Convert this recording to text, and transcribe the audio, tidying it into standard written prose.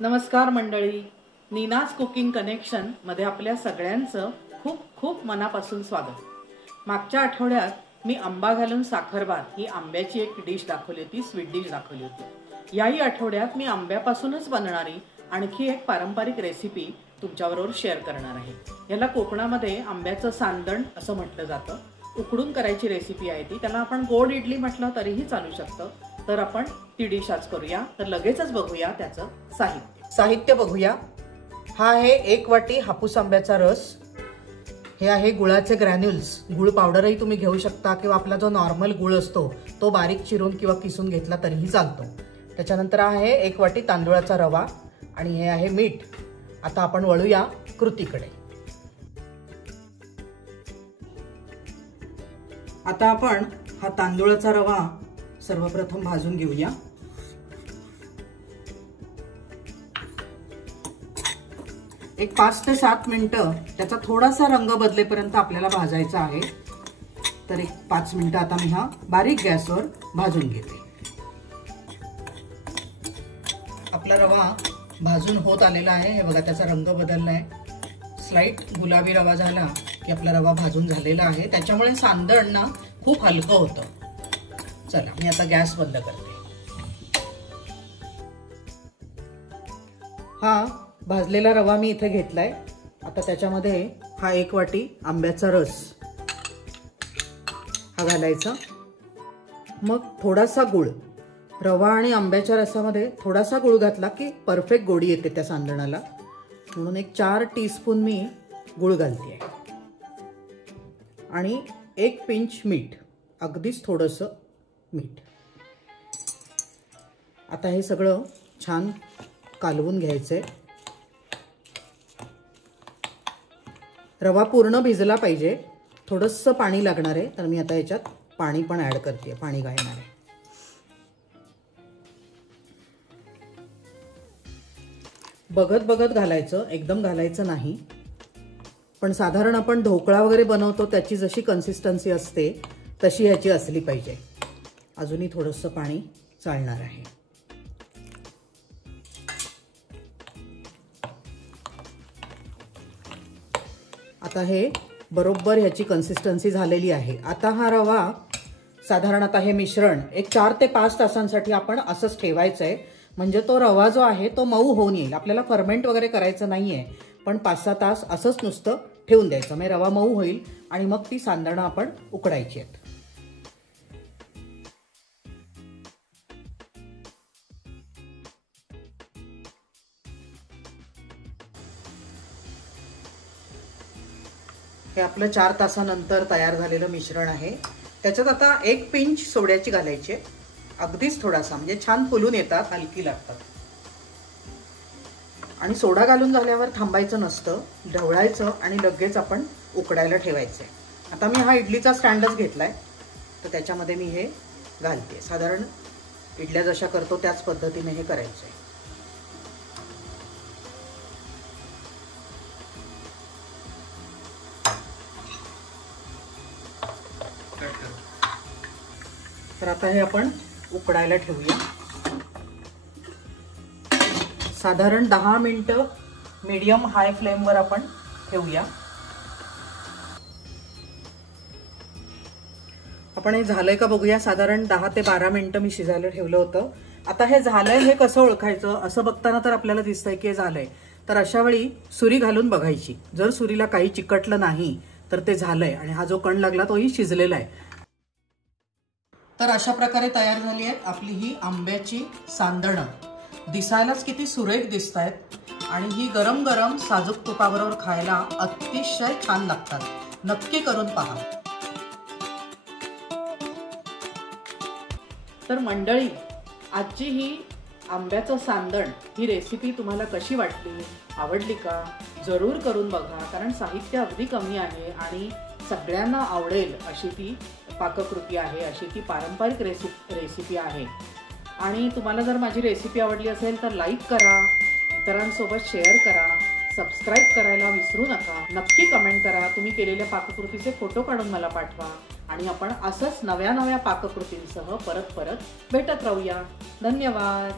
नमस्कार मंडळी, Nina's cooking connection मध्ये आपल्या सगळ्यांचं खूप खूप मनापासून स्वागत। मागच्या आठवड्यात मी आंबा घालून साखरभात ही आंब्याची एक डिश दाखवली होती, स्वीट डिश दाखवली होती। याही आठवड्यात मी आंब्यापासूनच बनणारी आणखी एक पारंपरिक रेसिपी तुमच्याबरोबर शेअर करणार आहे। याला कोकणामध्ये आंब्याचं सांदण असं म्हटलं जातं। उकडून करायची रेसिपी आहे ती। त्याला आपण गोड इडली म्हटलं तरीही चालू शकतं। तर आपण ती डिश आज करूया। तर लगेचच बघूया त्याचं साहित्य बघूया। हा आहे 1 वाटी हापूस आंब्याचा रस, हे आहे गुळाचे ग्रॅन्युल्स। गुळ पावडरही तुम्ही घेऊ शकता किंवा आपला जो नॉर्मल गुळ असतो तो बारीक चिरून किंवा किसून घेतला तरीही चालतो। त्याच्यानंतर आहे 1 वाटी तांदूळाचा रवा आणि हे आहे मीठ। आता आपण वळूया कृतीकडे। आता आपण हा तांदूळाचा रवा सर्वप्रथम भाजून घेऊया। एक 5 ते 7 मिनिटं त्याचा थोडासा रंग बदलेपर्यंत आपल्याला भाजायचा आहे। तर एक 5 मिनिटं आता मी हा बारीक गॅसवर भाजून घेते। आपला रवा भाजून होत आलेला आहे। हे बघा त्याचा रंग बदललाय, स्लाइट गुलाबी रवा झाला की आपला रवा भाजून झालेला आहे। त्याच्यामुळे सांदण ना खूप हलकं होतं। चला मी आता गॅस बंद करते। हा भाजलेला रवा मी इथे घेतलाय। आता त्याच्यामध्ये हा 1 वाटी आंब्याचा रस हा घालायचा। मग थोडासा गुळ, रवा आणि आंब्याच्या रसामध्ये थोडासा गुळ घातला की परफेक्ट गोडी येते त्या सांदणाला, म्हणून एक 4 टीस्पून मी गुळ घालते आणि 1 पिंच मीठ, अगदीच थोडंसं मीठ। आता हे सगळं छान कालवून घ्यायचंय। रवा पूर्ण भिजला पाहिजे, थोडंसं पाणी लागणार आहे। तर मी आता याच्यात पाणी पण ऍड करते, पाणी घालणार आहे। बघत बघत घालायचं, एकदम घालायचं नाही। पण साधारण आपण ढोकळा वगैरे बनवतो त्याची जशी कन्सिस्टन्सी असते तशी ह्याची असली पाहिजे। अजूनही थोडंसं पाणी चालणार आहे। आता हे बरोबर ह्याची कन्सिस्टन्सी झालेली आहे। आता हा रवा साधारण आता हे मिश्रण एक 4 ते 5 तासांसाठी आपण असंच ठेवायचं आहे, म्हणजे तो रवा जो आहे तो मऊ होऊन येईल। आपल्याला फर्मेंट वगैरे करायचं नाहीये, पण 5-6 तास असंच नुसतं ठेवून द्यायचं, म्हणजे रवा मऊ होईल आणि मग ती सांदणं आपण उकडायची आहेत। हे आपलं 4 तासानंतर तयार झालेलं मिश्रण आहे। त्याच्यात आता 1 पिंच सोड्याची घालायची, अगदीच थोडासा, म्हणजे छान फुलून येतात, हलकी लागतात। आणि सोडा घालून झाल्यावर थांबायचं नसतं, ढवळायचं आणि लगेच आपण उकडायला ठेवायचंय। आता मी हा इडलीचा स्टँडच घेतलाय, तर त्याच्यामध्ये मी हे घालते। साधारण इडल्या जशा करतो त्याच पद्धतीने हे करायचंय। तर आता हे आपण उकडायला ठेवूया। साधारण 10 मिनिटं मीडियम हाय फ्लेमवर आपण ठेवूया। आपण हे झालंय का बघूया। साधारण 10 ते 12 मिनिटं मी शिजायला ठेवलं होतं। आता हे झालंय हे कसं ओळखायचं, असं बघताना तर आपल्याला दिसतंय की हे झालंय। तर अशा वेळी सुरी घालून बघायची, जर सुरीला काही चिकटलं नाही तर ते झालंय आणि हा जो कण लागला तोही शिजलेला आहे। तर अशा प्रकारे तयार झाली आहे आपली ही आंब्याची सांदणं। दिसायलाच किती सुरेख दिसतायत आणि ही गरम गरम साजूक तुपाबरोबर खायला अतिशय छान लागतात। नक्की करून पहा। तर मंडळी, आजची ही आंब्याचं सांदण ही रेसिपी तुम्हाला कशी वाटली, आवडली का? जरूर करून बघा, कारण साहित्य अगदी कमी आहे आणि सगळ्यांना आवडेल अशी ती पाककृती आहे, अशी ती पारंपरिक रेसिपी आहे। आणि तुम्हाला जर माझी रेसिपी आवडली असेल तर लाईक करा, इतरांसोबत शेअर करा, सबस्क्राईब करायला विसरू नका। नक्की कमेंट करा, तुम्ही केलेल्या पाककृतीचे फोटो काढून मला पाठवा आणि आपण असंच नव्या नव्या पाककृतींसह परत भेटत राहूया। धन्यवाद।